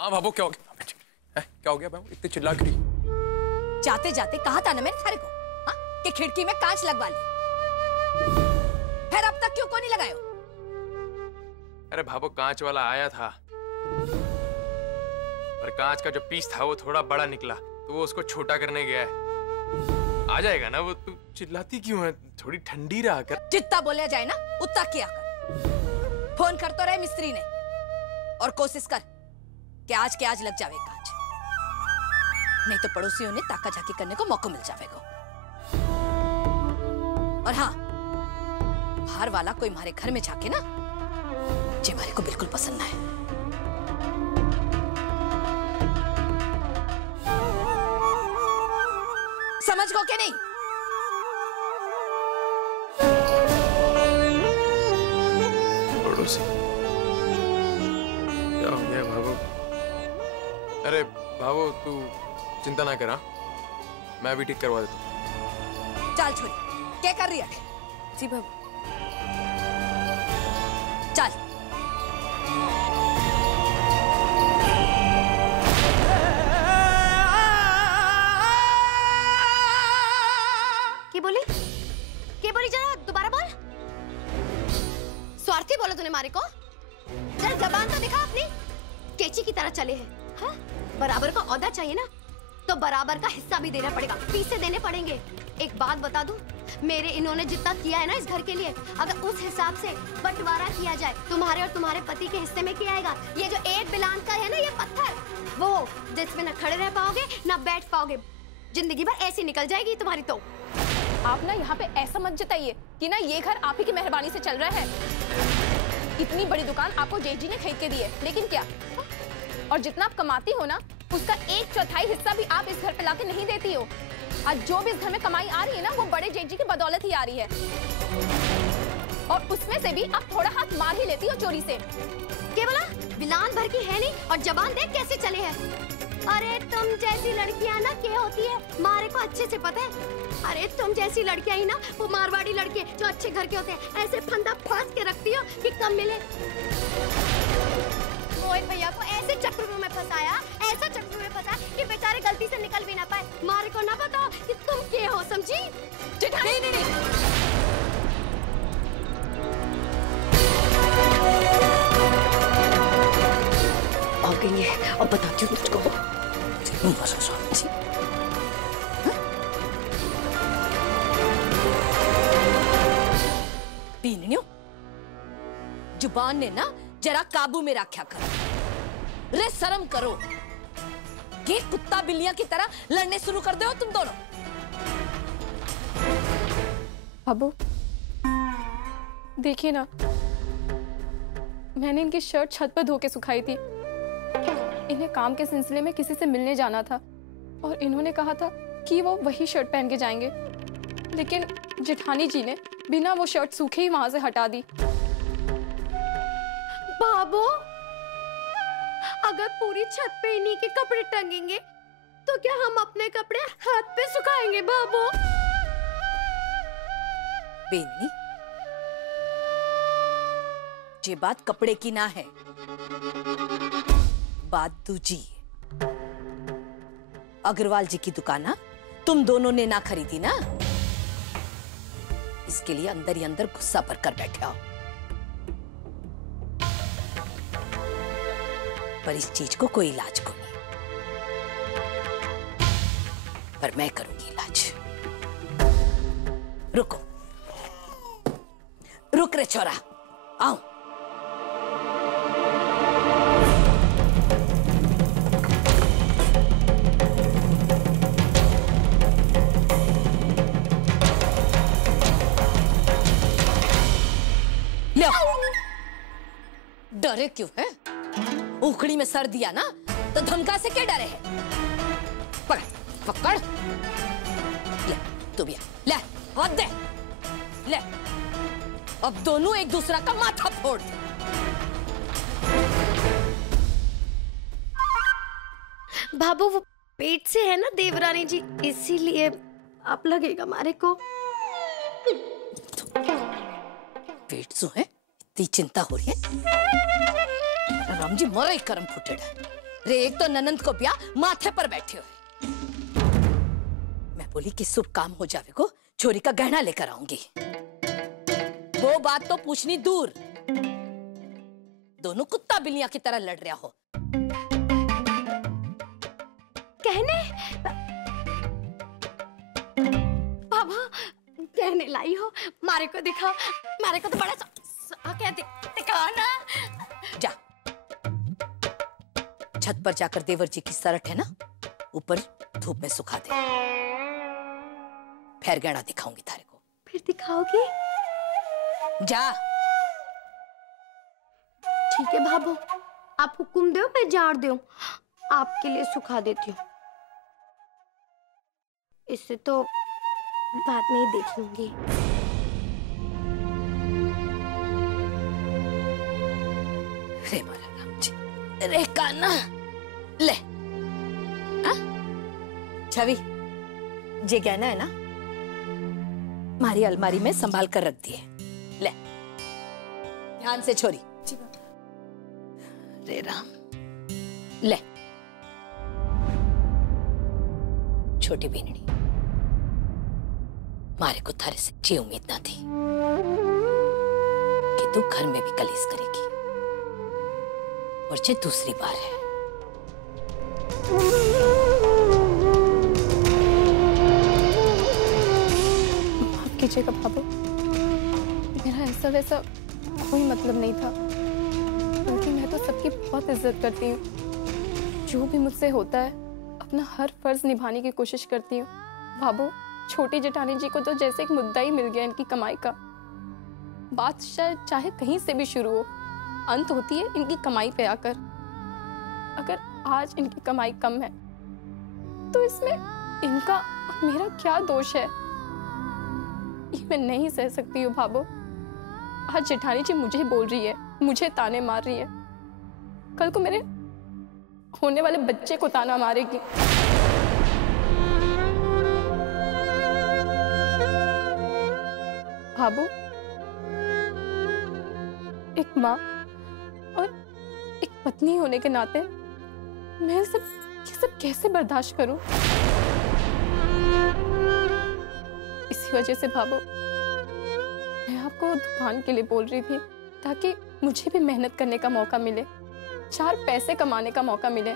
हाँ बाबू, क्या हो गया? क्या हो गया बाबू, इतनी चिल्ला क्यों रही? जाते जाते कहा था ना मैंने थारे को, हाँ, कि खिड़की में कांच लगवा ली। फिर अब तक क्यों को नहीं लगायो? अरे बाबू, कांच वाला आया था, पर कांच का जो पीस था वो थोड़ा बड़ा निकला, तो वो उसको छोटा करने गया है। आ जाएगा ना वो। तू चिल्लाती क्यों है? थोड़ी ठंडी रहा कर। जितना बोला जाए ना उतना किया कर। फोन कर तो रहे मिस्त्री ने, और कोशिश कर कि आज के आज लग जावे कांच, नहीं तो पड़ोसियों ने ताका झाकी करने को मौका मिल जाएगा। और हाँ, बाहर वाला कोई हमारे घर में झाके ना, जे हमारे को बिल्कुल पसंद ना है। समझ गो के नहीं? पड़ोसी क्या हो गया बाबू? अरे बाबू, तू चिंता ना करा, मैं भी ठीक करवा देता हूँ। चल छोरी, क्या कर रही है? जी बाबू। चल। क्या बोली जरा दोबारा बोल। स्वार्थी बोला तूने मारे को? जरा जबान तो दिखा अपनी। केची की तरह चले हैं, हाँ? बराबर का औदा चाहिए ना, तो बराबर का हिस्सा भी देना पड़ेगा, पैसे देने पड़ेंगे। एक बात बता दूं, मेरे इन्होंने जितना किया है ना इस घर के लिए, अगर उस हिसाब से बंटवारा किया जाए, तुम्हारे और तुम्हारे पति के हिस्से में क्या आएगा? ये जो 8 बिलान का है ना, ये पत्थर, वो जिसमें न खड़े रह पाओगे न बैठ पाओगे, जिंदगी भर ऐसी निकल जाएगी तुम्हारी। तो आप ना यहाँ पे ऐसा मत जताइए कि ना ये घर आप ही की मेहरबानी से चल रहा है। इतनी बड़ी दुकान आपको जेठ जी ने खरीद के दी है, लेकिन क्या? और जितना आप कमाती हो ना, उसका 1/4 हिस्सा भी आप इस घर पे लाके नहीं देती हो। आज जो भी इस घर में कमाई आ रही है ना, वो बड़े जेठ जी की बदौलत ही आ रही है, और उसमें से भी आप थोड़ा हाथ मार ही लेती हो चोरी से। क्या बोला? बिलान भर की है नहीं, और जबान देख कैसे चले हैं। अरे तुम जैसी लड़कियां ना क्या होती है, मारे को अच्छे से पता है। अरे तुम जैसी लड़कियां ही ना, वो मारवाड़ी लड़के जो अच्छे घर के होते हैं, ऐसे फंदा फांस के रखती हो कि कम मिले। मोहित भैया को ऐसे चक्रों में फंसाया, ऐसा चक्रों में फंसा कि बेचारे गलती से निकल भी ना पाए। मारे को ना बताओ कि तुम क्या हो, समझी? नहीं नहीं नहीं, आ गई है, अब बताती हूँ तुझको। पीनियो, जुबान ने ना जरा काबू में रखा करो। रे शर्म करो, ये कुत्ता बिल्लियां की तरह लड़ने शुरू कर दे हो तुम दोनों। बाबू देखिए ना, मैंने इनकी शर्ट छत पर धो के सुखाई थी। इन्हें काम के सिलसिले में किसी से मिलने जाना था, और इन्होंने कहा था कि वो वही शर्ट पहन के जाएंगे, लेकिन जेठानी जी ने बिना वो शर्ट सूखे ही वहां से हटा दी। बाबू, अगर पूरी छत पे इन्हीं के कपड़े टंगेंगे तो क्या हम अपने कपड़े हाथ पे सुखाएंगे? बाबू बेनी, ये बात कपड़े की ना है, बात दूजी। अग्रवाल जी की दुकान ना तुम दोनों ने ना खरीदी ना, इसके लिए अंदर ही अंदर गुस्सा भर कर बैठे हो। पर इस चीज को कोई इलाज को नहीं, पर मैं करूंगी इलाज। रुको, रुक रे छोरा, आओ। डरे क्यों है? उखड़ी में सर दिया ना तो धमका से क्या डरे है? पकड़ पकड़, ले तू भी ले, हाथ दे, ले। अब दोनों एक दूसरा का माथा फोड़ दे। बाबू वो पेट से है ना देवरानी जी, इसीलिए आप लगेगा मारे को। पेट सो है, इतनी चिंता हो रही है? राम जी मरे कर्म फुटेड़ है। रे एक तो ननंद को ब्याह माथे पर बैठे हुए। मैं बोली कि शुभ काम हो जावे को चोरी का गहना लेकर आऊंगी। वो बात तो पूछनी दूर, दोनों कुत्ता बिल्लियां की तरह लड़ रहा हो। कहने बाबा कहने लाई हो, मारे को दिखा, मारे को तो बड़ा क्या दिखा ना। जा छत पर जाकर देवर जी की सरट है ना, ऊपर धूप में सुखा दे। फिर गहना दिखाऊंगी तारे को। फिर दिखाओगी? जा। ठीक है भाभो, आप हुक्म दो, मैं जार दूं, आपके लिए सुखा देती हूँ। इससे तो बाद में ही देख लूंगी। रे मारा राम जी, रे काना ले। छवि, जे गहना है ना, हमारी अलमारी में संभाल कर रख दिए। ले ध्यान से छोरी। रे राम, ले छोटी बीनड़ी, मारे को थारे से ये उम्मीद ना थी कि तू घर में भी कलेश करेगी, और ये दूसरी बार है। माफ कीजिएगा भाभो, मेरा ऐसा वैसा कोई मतलब नहीं था, बल्कि मैं तो सबकी बहुत इज्जत करती हूँ। जो भी मुझसे होता है अपना हर फर्ज निभाने की कोशिश करती हूँ। भाभो, छोटी जेठानी जी को तो जैसे एक मुद्दा ही मिल गया इनकी कमाई का। बात शायद चाहे कहीं से भी शुरू हो, अंत होती है इनकी कमाई पे आकर। अगर आज इनकी कमाई कम है तो इसमें इनका और मेरा क्या दोष है? ये मैं नहीं सह सकती हूँ भाभो। आज जेठानी जी मुझे बोल रही है, मुझे ताने मार रही है, कल को मेरे होने वाले बच्चे को ताना मारेगी। भाभो, एक माँ और एक पत्नी होने के नाते मैं ये सब कैसे बर्दाश्त करूं? इसी वजह से भाभो, मैं आपको दुकान के लिए बोल रही थी, ताकि मुझे भी मेहनत करने का मौका मिले, 4 पैसे कमाने का मौका मिले,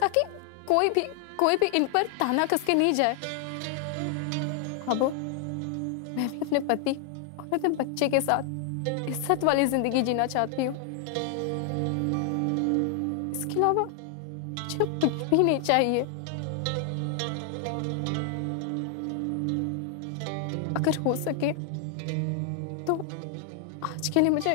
ताकि कोई भी इन पर ताना कस के नहीं जाए। भाभो, मैं भी अपने पति और अपने बच्चे के साथ इज्जत वाली जिंदगी जीना चाहती हूँ। इसके अलावा मुझे कुछ भी नहीं चाहिए। अगर हो सके तो आज के लिए मुझे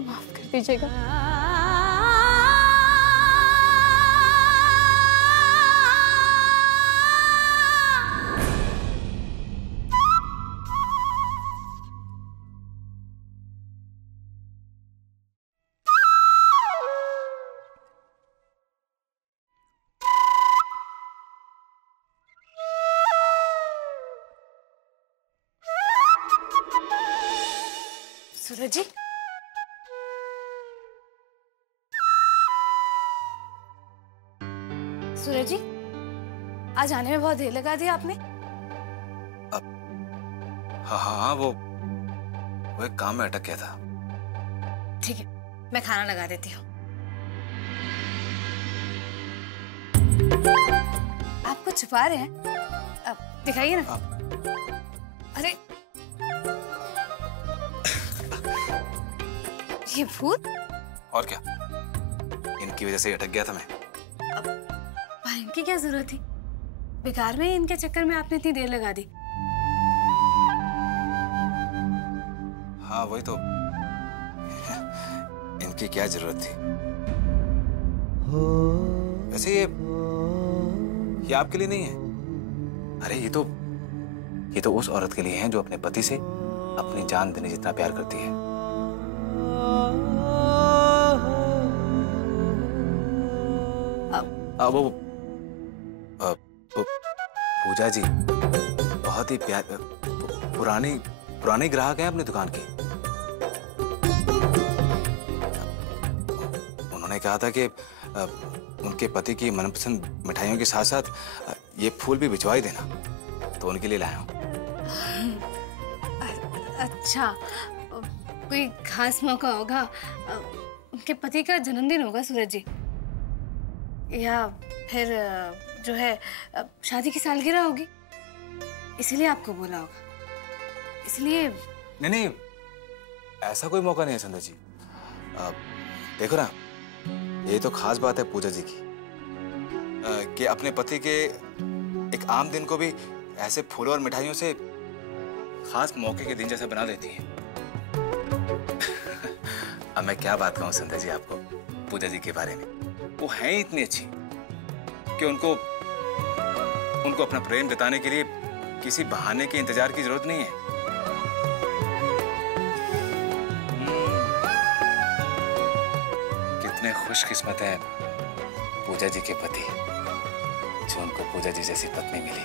माफ कर दीजिएगा। सूरज जी, सूरज जी, आज आने में बहुत देर लगा दी आपने। हाँ, वो एक काम में अटक गया था। ठीक है, मैं खाना लगा देती हूँ। आप कुछ छुपा रहे हैं? अब दिखाइए ना। अरे ये भूत? और क्या, इनकी वजह से अटक गया था मैं। पर इनकी क्या जरूरत थी? बेकार में इनके चक्कर में आपने इतनी देर लगा दी। हाँ वही तो, इनकी क्या जरूरत थी। वैसे ये आपके लिए नहीं है। अरे ये तो उस औरत के लिए है जो अपने पति से अपनी जान देने जितना प्यार करती है। वो पूजा जी बहुत ही पुराने ग्राहक हैं अपनी दुकान के। उन्होंने कहा था कि उनके पति की मनपसंद मिठाइयों के साथ साथ ये फूल भी भिजवा ही देना, तो उनके लिए लाया हूँ। अच्छा, कोई खास मौका होगा? उनके पति का जन्मदिन होगा सूरज जी, या फिर जो है शादी की सालगिरह होगी, इसीलिए आपको बोला होगा। इसलिए नहीं, ऐसा कोई मौका नहीं है संध्या जी। देखो ना, ये तो खास बात है पूजा जी की कि अपने पति के एक आम दिन को भी ऐसे फूलों और मिठाइयों से खास मौके के दिन जैसा बना देती है। अब मैं क्या बात कहूँ संध्या जी आपको पूजा जी के बारे में। वो हैं ही इतनी अच्छी कि उनको अपना प्रेम जताने के लिए किसी बहाने के इंतजार की जरूरत नहीं है। कितने खुशकिस्मत हैं पूजा जी के पति जो उनको पूजा जी जैसी पत्नी मिली।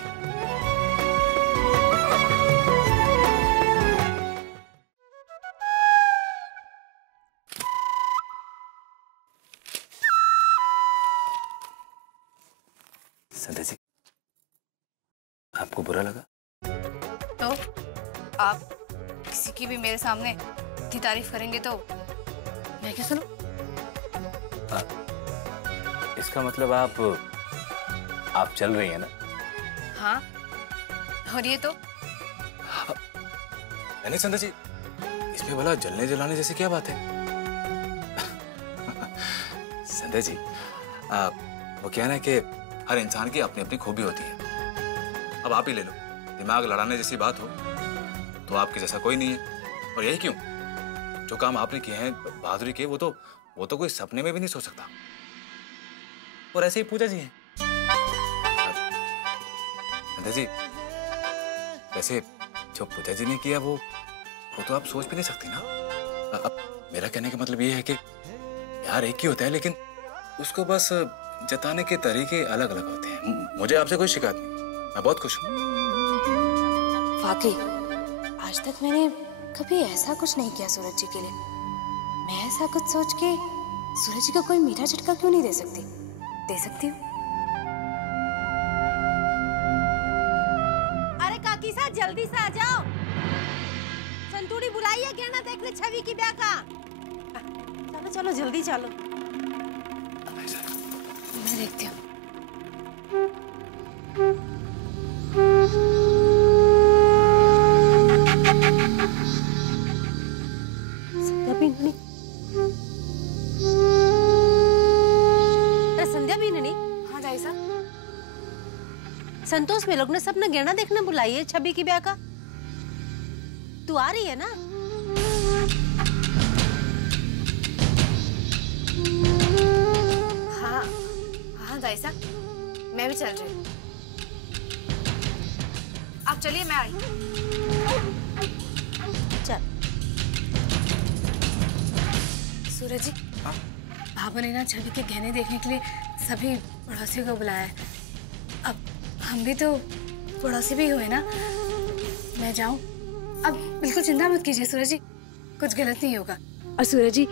संध्या जी, आपको बुरा लगा? तो आप किसी की भी मेरे सामने इतनी तारीफ करेंगे तो मैं क्या सुनूं? इसका मतलब आप चल रही हैं ना? हाँ, और ये तो नहीं संध्या जी, इसमें भला जलने जलाने जैसी क्या बात है? संध्या जी, वो क्या है ना कि हर इंसान की अपनी अपनी खूबी होती है। अब आप ही ले लो, दिमाग लड़ाने जैसी बात हो तो आपके जैसा कोई नहीं है। और यही क्यों, जो काम आपने किए हैं बहादुरी के, वो तो कोई सपने में भी नहीं सोच सकता। और ऐसे ही पूजा जी हैं। संध्या जी, वैसे जो पूजा जी ने किया वो तो आप सोच भी नहीं सकती ना। अब मेरा कहने का मतलब ये है कि यार एक ही होता है, लेकिन उसको बस जताने के तरीके अलग अलग होते हैं। मुझे आपसे कोई शिकायत नहीं, मैं बहुत खुश हूँ। वाकई आज तक मैंने कभी ऐसा कुछ नहीं किया सूरज जी के लिए। मैं ऐसा कुछ सोच के सूरज जी को कोई मीठा झटका क्यों नहीं दे सकती? दे सकती हूँ। अरे काकी साहब जल्दी से आ जाओ, संतूरी बुलाइए गहना देखने छवि की ब्याह का। चलो चलो जल्दी चलो। मैं देखती हूँ। संध्या बीननी। हाँ दाई साहब। संतोष में लोग ने सबने गहना देखने बुलाई है छवि की ब्याह का। तू आ रही है ना? हाँ हाँ दाई साहब, मैं भी चल रही हूँ। आप चलिए, मैं आई। चल। सूरज जी, भाभा ने ना छवि के गहने देखने के लिए सभी पड़ोसियों को बुलाया है। अब हम भी तो पड़ोसी भी हुए ना। मैं जाऊं? अब बिल्कुल चिंता मत कीजिए सूरज जी, कुछ गलत नहीं होगा। और सूरज जी,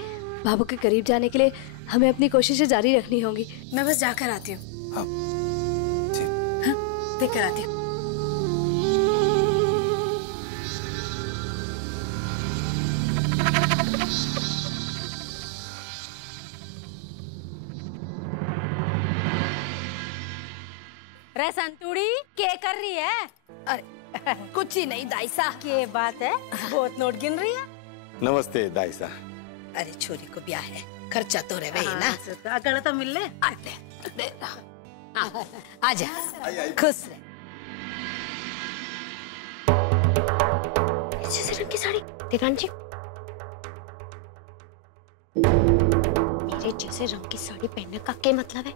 बाबू के करीब जाने के लिए हमें अपनी कोशिशें जारी रखनी होंगी। मैं बस जाकर आती हूँ। हाँ जी। हाँ, देख कर आती हूँ। रे संतूड़ी क्या कर रही है? अरे कुछ ही नहीं दाई साहब। के बात है, बहुत नोट गिन रही है? नमस्ते दाई साहब। अरे छोरी को ब्याह है, खर्चा तो रहे ना। अगर तो मिल ले। आजा, खुश रहे। जैसे रंग की साड़ी देवान जी, मेरे जैसे रंग की साड़ी पहनने का क्या मतलब है?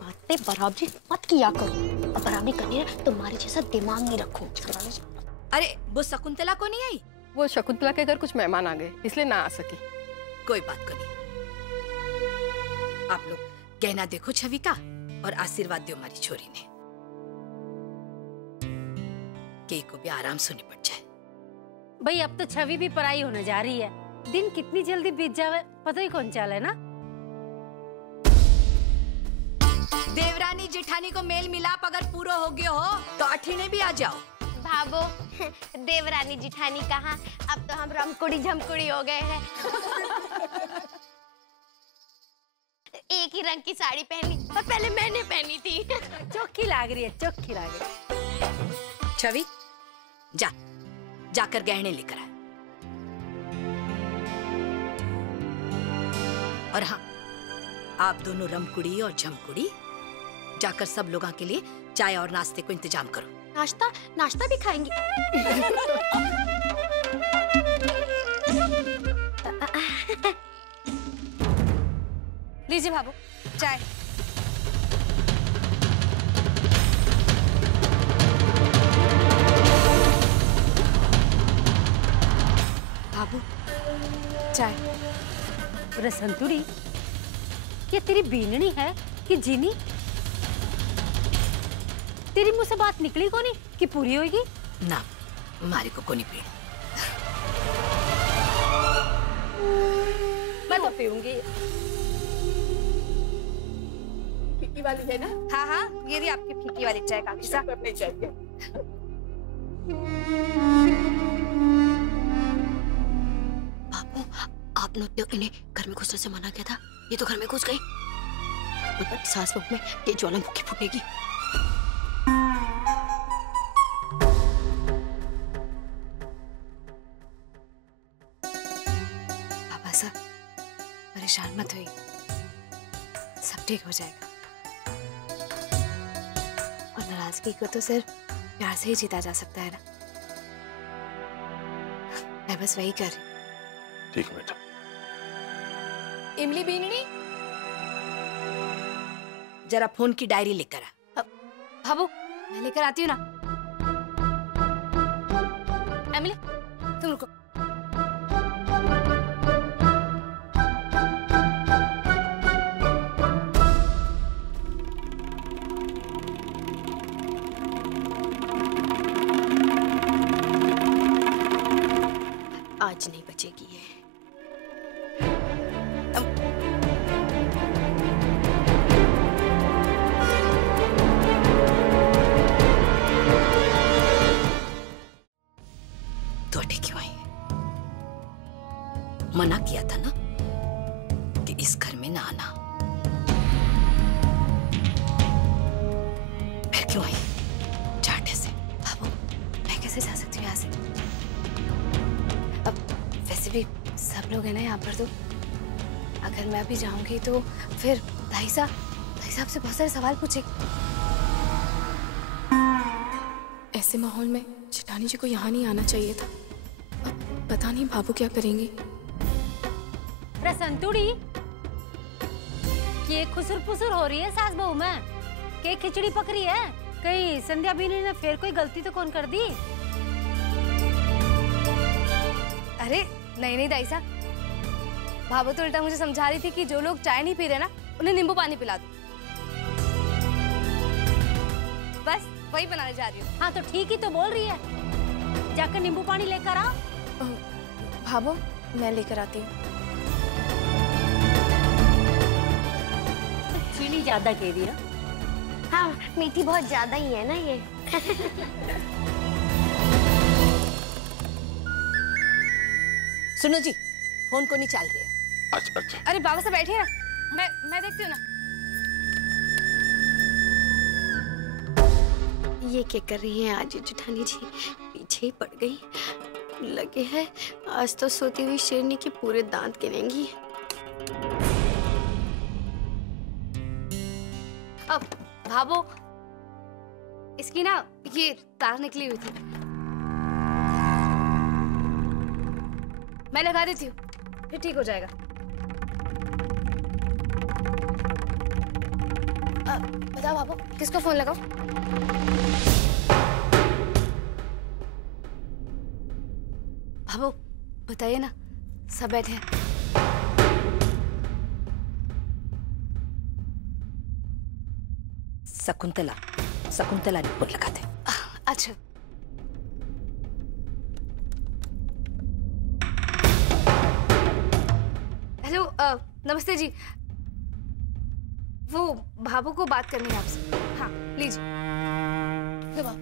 बातें बराबरी मत किया करो, और बराबरी करनी है तुम्हारे जैसा दिमाग नहीं रखो। अरे वो शकुंतला को नहीं आई? वो शकुंतला के घर कुछ मेहमान आ गए, इसलिए ना आ सकी। कोई बात को नहीं। आप लोग गहना देखो छवि का और आशीर्वाद दो हमारी छोरी ने, के को भी आराम से निपट जाए। भाई अब तो छवि भी पराई होने जा रही है। दिन कितनी जल्दी बीत जावे पता ही कौन चला है ना। देवरानी जेठानी को मेल मिलाप अगर पूरा हो गया हो तो अठीने भी आ जाओ। भाभो, देवरानी जिठानी कहाँ, अब तो हम रमकुड़ी झमकुड़ी हो गए हैं। एक ही रंग की साड़ी पहनी और पहले मैंने पहनी थी। चौकी लाग रही है, चौकी लाग रही है। छवि जाकर गहने लेकर आए। और हाँ, आप दोनों रमकुड़ी और झमकुड़ी जाकर सब लोगों के लिए चाय और नाश्ते को इंतजाम करो। नाश्ता भी खाएंगे। लीजिए भाभो चाय। बाबू चाय। अरे संतुरी, ये तेरी बीननी है कि जीनी? तेरी मुंह से बात निकली को नहीं कि पूरी होगी? ना, हमारे को कोनी पी। मैं तो पीऊंगी। फीकी वाली है ना? हाँ हाँ, ये भी आपकी फीकी वाली चाय काफी सा। नहीं चाहिए। बाबू, आपने तो इन्हें घर में घुसने से मना किया था, ये तो घर में घुस गई। सास बहू में ये ज्वालामुखी फूटेगी। पापा साहब, परेशान मत होइए, सब ठीक हो जाएगा। और नाराजगी को तो सिर्फ प्यार से ही जीता जा सकता है ना। मैं बस वही कर रही। ठीक बेटा। इमली बीननी, जरा फोन की डायरी लेकर आ। भाभो, मैं लेकर आती हूँ ना। एमिली, तुम रुको। आज नहीं बचेगी ये। तो अटे क्यों आई? मना किया था ना कि इस घर में ना आना। फिर क्यों आई चाटे से? बाबू, मैं कैसे जा सकती हूँ यहाँ से? अब वैसे भी सब लोग हैं ना यहाँ पर, तो अगर मैं अभी जाऊंगी तो फिर भाई साहब से बहुत सारे सवाल पूछेंगे। ऐसे माहौल में जेठानी जी को यहाँ नहीं आना चाहिए था। अब पता नहीं बाबू क्या करेंगे। अरे संतुड़ी, ये खुसुर पुसुर हो रही है सास बहू में? के खिचड़ी पक रही है? कहीं संध्या बीनी ने फिर कोई गलती तो कौन कर दी? अरे नहीं दाई साहब, भाभो तो उल्टा मुझे समझा रही थी कि जो लोग चाय नहीं पी रहे ना, उन्हें नींबू पानी पिला दो। बस वही बनाने जा रही हूँ। हाँ तो ठीक ही तो बोल रही है, जाकर नींबू पानी लेकर आओ। भाभो, मैं लेकर आती हूँ। चीनी ज्यादा कह दी ना? हाँ, मीठी बहुत ज्यादा ही है ना ये। सुनो जी, फोन को नहीं चल रहे। अच्छा अच्छा। अरे बाबा साहब बैठिए ना, मैं देखती हूँ ना। ये क्या कर रही हैं आज जेठानी जी? पीछे ही पड़ गई। लगे है आज तो सोती हुई शेरनी के पूरे दांत गिनेंगी। अब भाभो, इसकी ना ये तार निकली हुई थी, मैं लगा देती हूँ, फिर ठीक हो जाएगा। बताओ भाभो, किसको फोन लगाओ? भाभो बताइए ना, सब बैठे हैं। शकुंतला ने फोन लगा दे। अच्छा। हेलो, नमस्ते जी। वो भाभू को बात करनी है आपसे। हाँ लीजिए। दबा।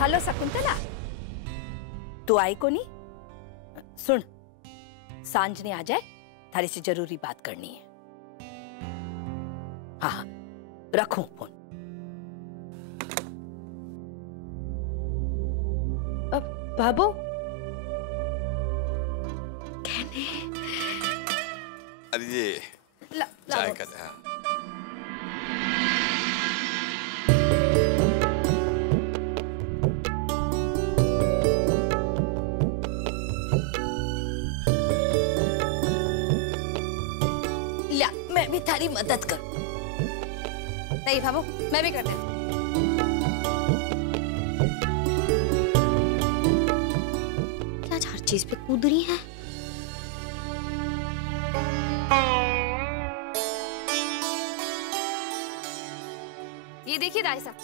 हेलो शकुंतला, तू आई को नहीं? सुन, सांझ ने आ जाए, थारे से जरूरी बात करनी है। हाँ हाँ, रखूं फोन। बाबू अरे ये चाय का हाँ। ला, मैं भी थारी मदद कर। नहीं भाभू, मैं भी करती हूँ। क्या हर चीज पे कूद रही है? ये देखिए दाई साहब,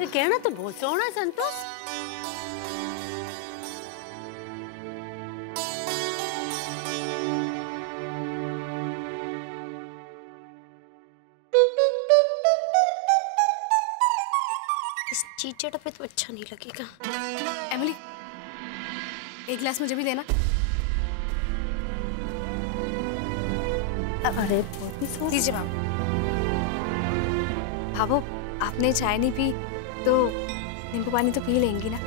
ये कहना तो बहुत सोहना है संतोष। इस चीचड़ पे तो अच्छा नहीं लगेगा। एमिली, एक गिलास मुझे भी देना। अरे बहुत ही सोच। दीजिए भाभू। भाभू, आपने चाय नहीं पी तो नींबू पानी तो पी लेंगी ना?